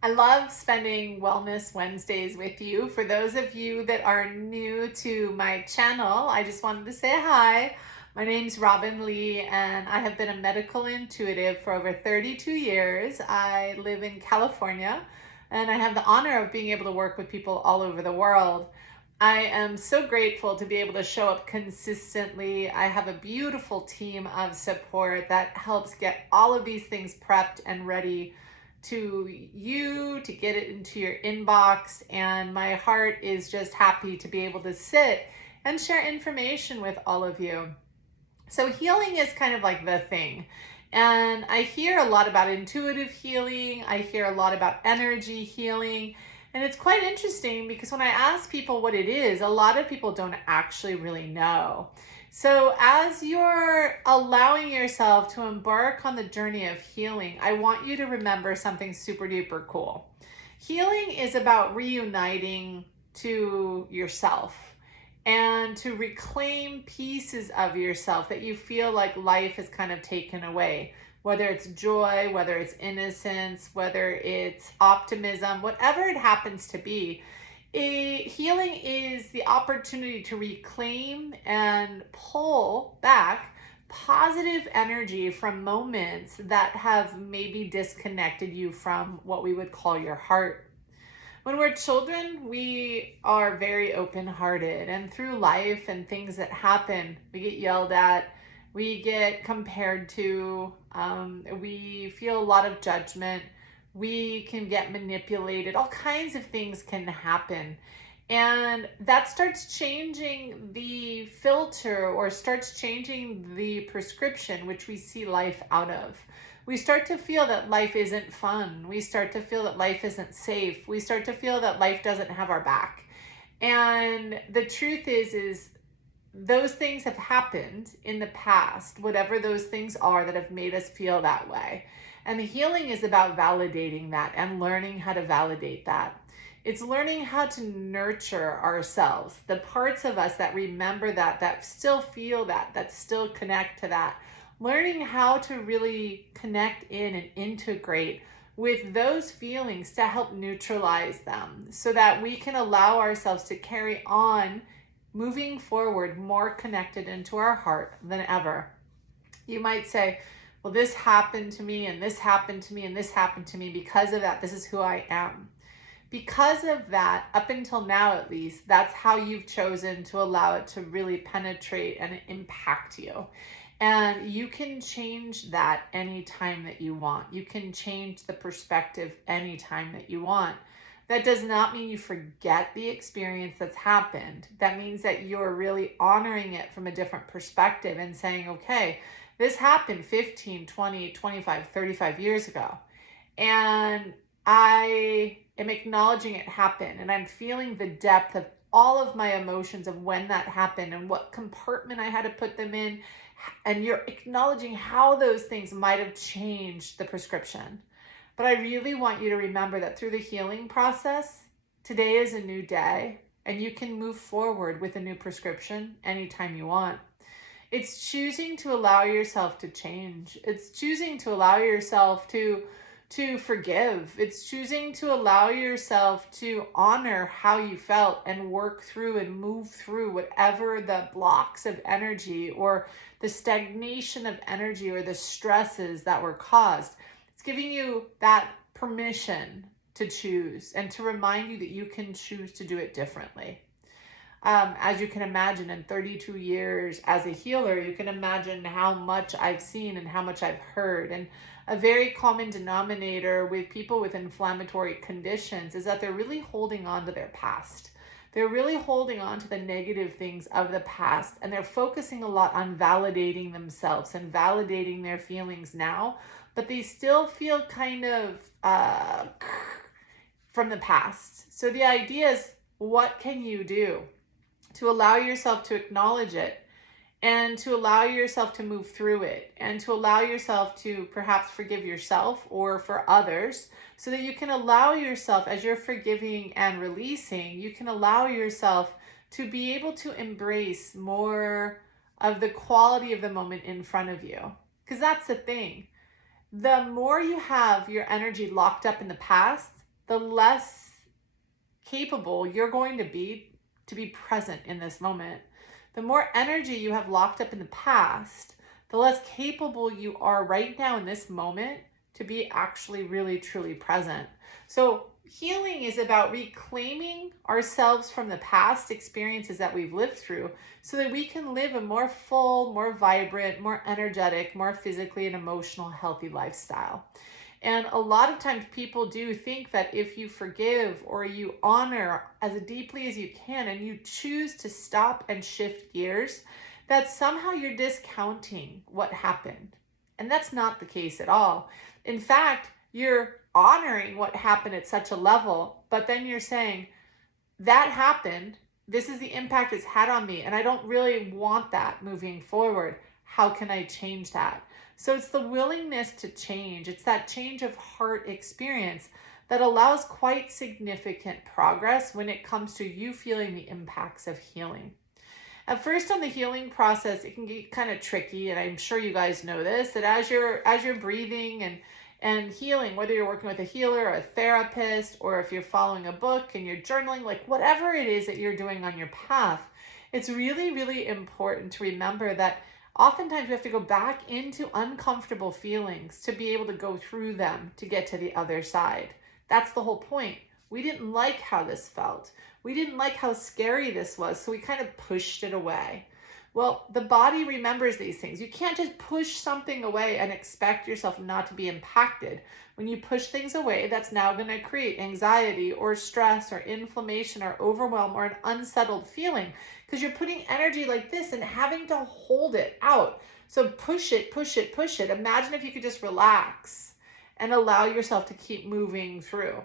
I love spending Wellness Wednesdays with you. For those of you that are new to my channel, I just wanted to say hi. My name's Robin Lee, and I have been a medical intuitive for over 32 years. I live in California, and I have the honor of being able to work with people all over the world. I am so grateful to be able to show up consistently. I have a beautiful team of support that helps get all of these things prepped and ready to you to get it into your inbox. And my heart is just happy to be able to sit and share information with all of you. So, healing is kind of like the thing. And I hear a lot about intuitive healing, I hear a lot about energy healing. And it's quite interesting because when I ask people what it is, a lot of people don't actually really know. So, as you're allowing yourself to embark on the journey of healing, I want you to remember something super duper cool. Healing is about reuniting to yourself and to reclaim pieces of yourself that you feel like life has kind of taken away. Whether it's joy, whether it's innocence, whether it's optimism, whatever it happens to be, healing is the opportunity to reclaim and pull back positive energy from moments that have maybe disconnected you from what we would call your heart. When we're children, we are very open hearted, and through life and things that happen, we get yelled at, we get compared to, we feel a lot of judgment, we can get manipulated, all kinds of things can happen. And that starts changing the filter or starts changing the prescription which we see life out of. We start to feel that life isn't fun. We start to feel that life isn't safe. We start to feel that life doesn't have our back. And the truth is those things have happened in the past, whatever those things are that have made us feel that way. And the healing is about validating that and learning how to validate that. It's learning how to nurture ourselves, the parts of us that remember that, that still feel that, that still connect to that. Learning how to really connect in and integrate with those feelings to help neutralize them so that we can allow ourselves to carry on moving forward more connected into our heart than ever. You might say, well, this happened to me and this happened to me and this happened to me. Because of that, this is who I am. Because of that, up until now at least, that's how you've chosen to allow it to really penetrate and impact you. And you can change that anytime that you want. You can change the perspective anytime that you want. That does not mean you forget the experience that's happened. That means that you're really honoring it from a different perspective and saying, okay, this happened 15, 20, 25, 35 years ago. And I am acknowledging it happened, and I'm feeling the depth of all of my emotions of when that happened and what compartment I had to put them in. And you're acknowledging how those things might have changed the prescription. But I really want you to remember that through the healing process, today is a new day, and you can move forward with a new prescription anytime you want. It's choosing to allow yourself to change. It's choosing to allow yourself to forgive. It's choosing to allow yourself to honor how you felt and work through and move through whatever the blocks of energy or the stagnation of energy or the stresses that were caused. It's giving you that permission to choose and to remind you that you can choose to do it differently. As you can imagine, in 32 years as a healer, you can imagine how much I've seen and how much I've heard. And a very common denominator with people with inflammatory conditions is that they're really holding on to their past. They're really holding on to the negative things of the past, and they're focusing a lot on validating themselves and validating their feelings now, but they still feel kind of from the past. So the idea is, what can you do to allow yourself to acknowledge it and to allow yourself to move through it and to allow yourself to perhaps forgive yourself or for others, so that you can allow yourself, as you're forgiving and releasing, you can allow yourself to be able to embrace more of the quality of the moment in front of you. Because that's the thing. The more you have your energy locked up in the past, the less capable you're going to be present in this moment. The more energy you have locked up in the past, the less capable you are right now in this moment to be actually really truly present. So healing is about reclaiming ourselves from the past experiences that we've lived through so that we can live a more full, more vibrant, more energetic, more physically and emotional healthy lifestyle. And a lot of times people do think that if you forgive or you honor as deeply as you can and you choose to stop and shift gears, that somehow you're discounting what happened. And that's not the case at all. In fact, you're honoring what happened at such a level, but then you're saying, that happened. This is the impact it's had on me, and I don't really want that moving forward. How can I change that? So it's the willingness to change. It's that change of heart experience that allows quite significant progress when it comes to you feeling the impacts of healing. At first on the healing process, it can get kind of tricky, and I'm sure you guys know this, that as you're breathing and healing, whether you're working with a healer or a therapist, or if you're following a book and you're journaling, like whatever it is that you're doing on your path, it's really, really important to remember that oftentimes we have to go back into uncomfortable feelings to be able to go through them to get to the other side. That's the whole point. We didn't like how this felt. We didn't like how scary this was, so we kind of pushed it away. Well, the body remembers these things. You can't just push something away and expect yourself not to be impacted. When you push things away, that's now going to create anxiety or stress or inflammation or overwhelm or an unsettled feeling because you're putting energy like this and having to hold it out. So push it, push it, push it. Imagine if you could just relax and allow yourself to keep moving through.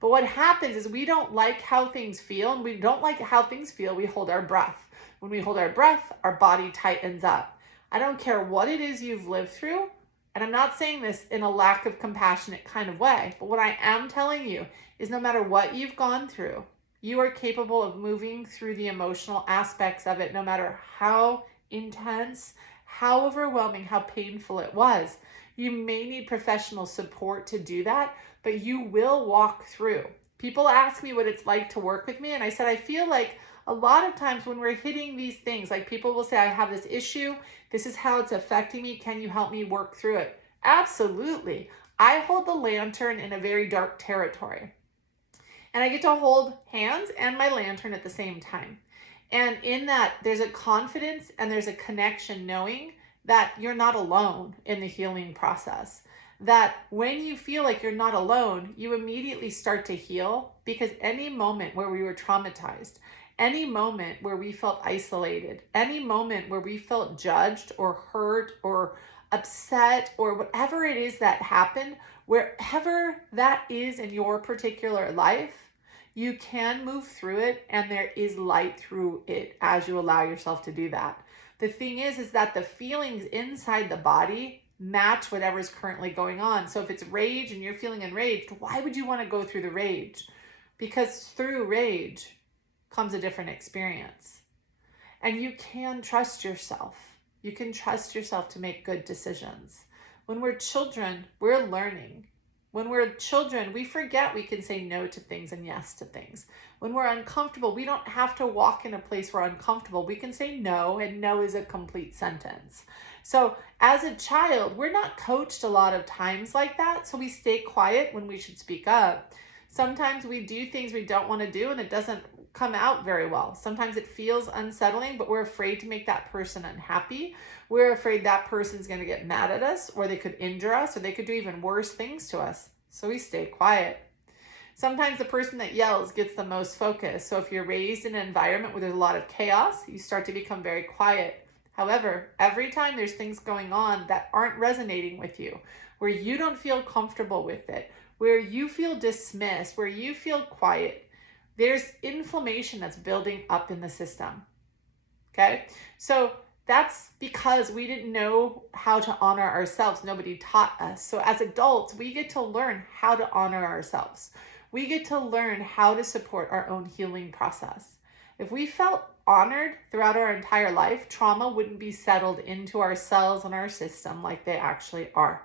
But what happens is we don't like how things feel, and we don't like how things feel, we hold our breath. When we hold our breath, our body tightens up. I don't care what it is you've lived through, and I'm not saying this in a lack of compassionate kind of way, but what I am telling you is no matter what you've gone through, you are capable of moving through the emotional aspects of it, no matter how intense, how overwhelming, how painful it was. You may need professional support to do that, but you will walk through. People ask me what it's like to work with me, and I said, I feel like a lot of times when we're hitting these things, like people will say, I have this issue, this is how it's affecting me, can you help me work through it? Absolutely. I hold the lantern in a very dark territory. And I get to hold hands and my lantern at the same time. And in that, there's a confidence and there's a connection knowing that you're not alone in the healing process. That when you feel like you're not alone, you immediately start to heal, because any moment where we were traumatized, any moment where we felt isolated, any moment where we felt judged or hurt or upset or whatever it is that happened, wherever that is in your particular life, you can move through it, and there is light through it as you allow yourself to do that. The thing is that the feelings inside the body match whatever's currently going on. So if it's rage and you're feeling enraged, why would you want to go through the rage? Because through rage comes a different experience. And you can trust yourself. You can trust yourself to make good decisions. When we're children, we're learning. When we're children, we forget we can say no to things and yes to things. When we're uncomfortable, we don't have to walk in a place we're uncomfortable. We can say no, and no is a complete sentence. So as a child, we're not coached a lot of times like that, so we stay quiet when we should speak up. Sometimes we do things we don't want to do and it doesn't come out very well. Sometimes it feels unsettling, but we're afraid to make that person unhappy. We're afraid that person's going to get mad at us, or they could injure us, or they could do even worse things to us. So we stay quiet. Sometimes the person that yells gets the most focus. So if you're raised in an environment where there's a lot of chaos, you start to become very quiet. However, every time there's things going on that aren't resonating with you, where you don't feel comfortable with it, where you feel dismissed, where you feel quiet, there's inflammation that's building up in the system. Okay? So that's because we didn't know how to honor ourselves. Nobody taught us. So as adults, we get to learn how to honor ourselves. We get to learn how to support our own healing process. If we felt honored throughout our entire life, trauma wouldn't be settled into our cells and our system like they actually are.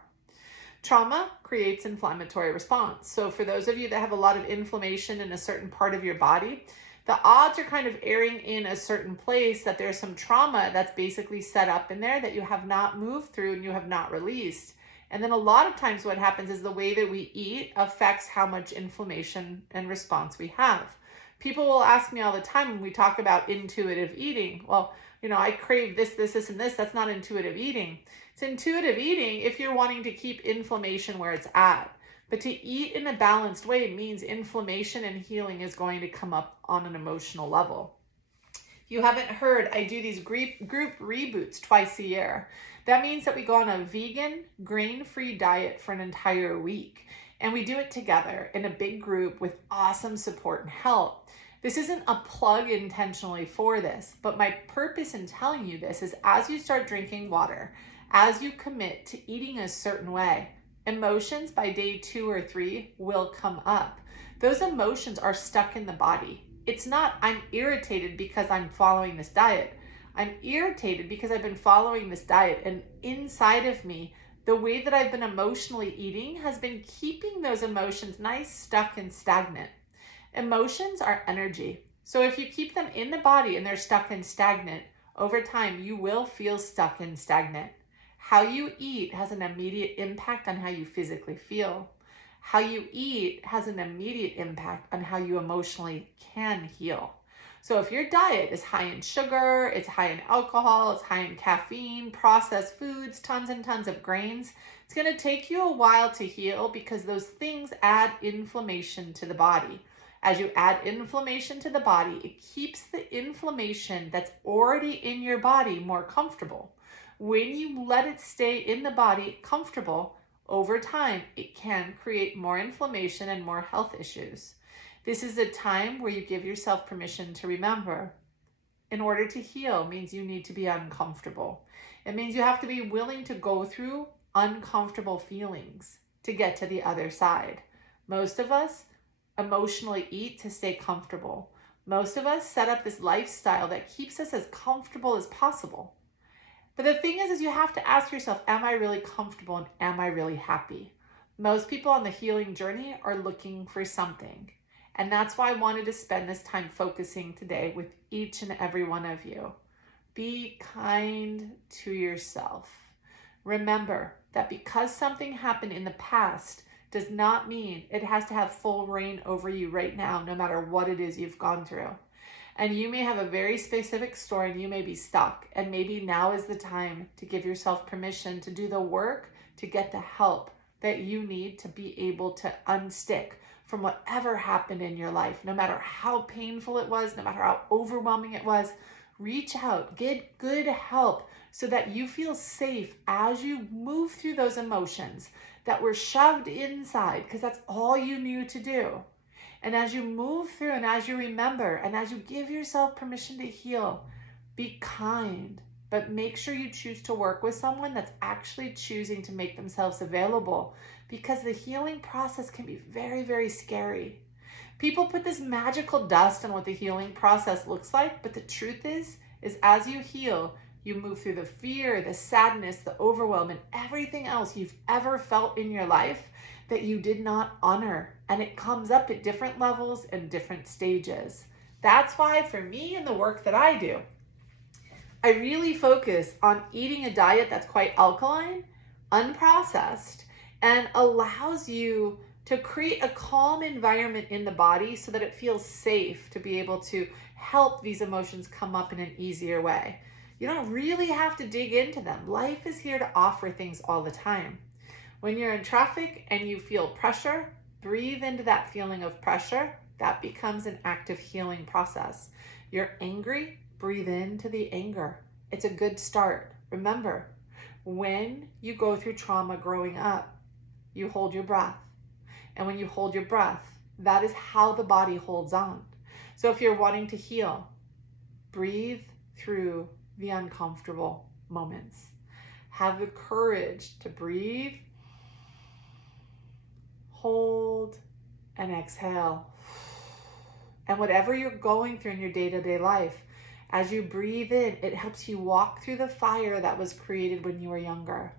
Trauma creates inflammatory response. So for those of you that have a lot of inflammation in a certain part of your body, the odds are kind of erring in a certain place that there's some trauma that's basically set up in there that you have not moved through and you have not released. And then a lot of times what happens is the way that we eat affects how much inflammation and response we have. People will ask me all the time when we talk about intuitive eating, well, I crave this, and this. That's not intuitive eating. It's intuitive eating if you're wanting to keep inflammation where it's at. But to eat in a balanced way means inflammation and healing is going to come up on an emotional level. If you haven't heard, I do these group reboots twice a year. That means that we go on a vegan, grain-free diet for an entire week. And we do it together in a big group with awesome support and help. This isn't a plug intentionally for this, but my purpose in telling you this is as you start drinking water, as you commit to eating a certain way, emotions by day 2 or 3 will come up. Those emotions are stuck in the body. It's not, I'm irritated because I'm following this diet. I'm irritated because I've been following this diet, and inside of me, the way that I've been emotionally eating has been keeping those emotions nice, stuck, and stagnant. Emotions are energy. So if you keep them in the body and they're stuck and stagnant, over time you will feel stuck and stagnant. How you eat has an immediate impact on how you physically feel. How you eat has an immediate impact on how you emotionally can heal. So if your diet is high in sugar, it's high in alcohol, it's high in caffeine, processed foods, tons and tons of grains, it's going to take you a while to heal because those things add inflammation to the body. As you add inflammation to the body, it keeps the inflammation that's already in your body more comfortable. When you let it stay in the body comfortable, over time, it can create more inflammation and more health issues. This is a time where you give yourself permission to remember. In order to heal means you need to be uncomfortable. It means you have to be willing to go through uncomfortable feelings to get to the other side. Most of us emotionally eat to stay comfortable. Most of us set up this lifestyle that keeps us as comfortable as possible. But the thing is you have to ask yourself, am I really comfortable and am I really happy? Most people on the healing journey are looking for something. And that's why I wanted to spend this time focusing today with each and every one of you. Be kind to yourself. Remember that because something happened in the past does not mean it has to have full reign over you right now, no matter what it is you've gone through. And you may have a very specific story and you may be stuck. And maybe now is the time to give yourself permission to do the work, to get the help that you need to be able to unstick from whatever happened in your life. No matter how painful it was, no matter how overwhelming it was, reach out, get good help so that you feel safe as you move through those emotions that were shoved inside, because that's all you knew to do. And as you move through and as you remember and as you give yourself permission to heal, be kind, but make sure you choose to work with someone that's actually choosing to make themselves available, because the healing process can be very, very scary. People put this magical dust on what the healing process looks like, but the truth is as you heal, you move through the fear, the sadness, the overwhelm, and everything else you've ever felt in your life that you did not honor. And it comes up at different levels and different stages. That's why for me and the work that I do, I really focus on eating a diet that's quite alkaline, unprocessed, and allows you to create a calm environment in the body so that it feels safe to be able to help these emotions come up in an easier way. You don't really have to dig into them. Life is here to offer things all the time. When you're in traffic and you feel pressure, breathe into that feeling of pressure. That becomes an active healing process. You're angry, breathe into the anger. It's a good start. Remember, when you go through trauma growing up, you hold your breath. And when you hold your breath, that is how the body holds on. So if you're wanting to heal, breathe through the uncomfortable moments. Have the courage to breathe, hold, and exhale. And whatever you're going through in your day-to-day life, as you breathe in, it helps you walk through the fire that was created when you were younger.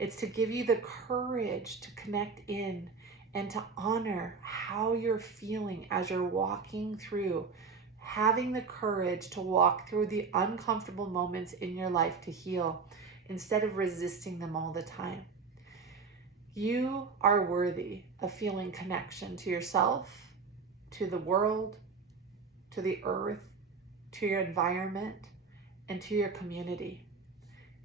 It's to give you the courage to connect in and to honor how you're feeling as you're walking through, having the courage to walk through the uncomfortable moments in your life to heal instead of resisting them all the time. You are worthy of feeling connection to yourself, to the world, to the earth, to your environment, and to your community.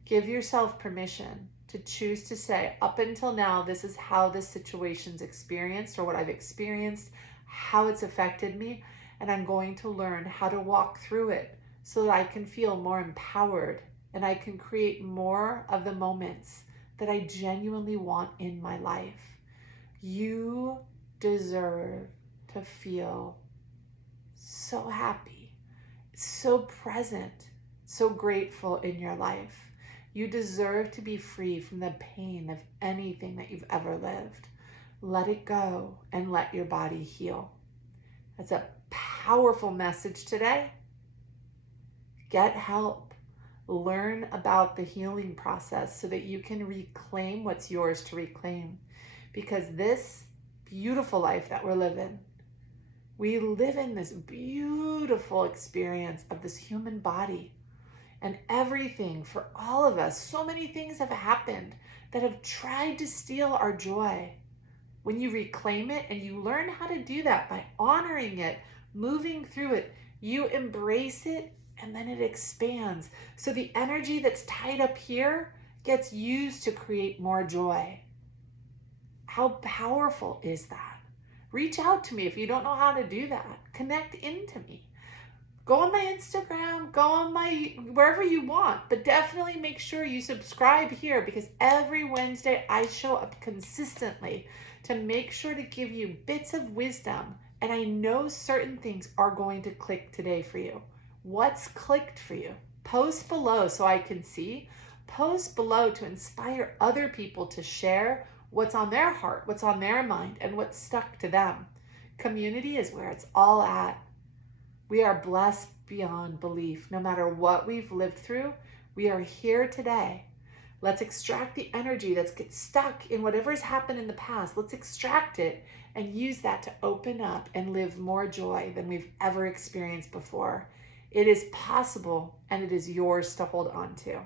Give yourself permission to choose to say, up until now, this is how this situation's experienced, or what I've experienced, how it's affected me, and I'm going to learn how to walk through it so that I can feel more empowered and I can create more of the moments that I genuinely want in my life. You deserve to feel so happy, so present, so grateful in your life. You deserve to be free from the pain of anything that you've ever lived. Let it go and let your body heal. That's a powerful message today. Get help. Learn about the healing process so that you can reclaim what's yours to reclaim. Because this beautiful life that we're living, we live in this beautiful experience of this human body. And everything for all of us, so many things have happened that have tried to steal our joy. When you reclaim it and you learn how to do that by honoring it, moving through it, you embrace it and then it expands. So the energy that's tied up here gets used to create more joy. How powerful is that? Reach out to me if you don't know how to do that. Connect into me. Go on my Instagram, go on my, wherever you want, but definitely make sure you subscribe here, because every Wednesday I show up consistently to make sure to give you bits of wisdom. And I know certain things are going to click today for you. What's clicked for you? Post below so I can see. Post below to inspire other people to share what's on their heart, what's on their mind, and what's stuck to them. Community is where it's all at. We are blessed beyond belief. No matter what we've lived through, we are here today. Let's extract the energy that's get stuck in whatever's happened in the past. Let's extract it and use that to open up and live more joy than we've ever experienced before. It is possible, and it is yours to hold on to.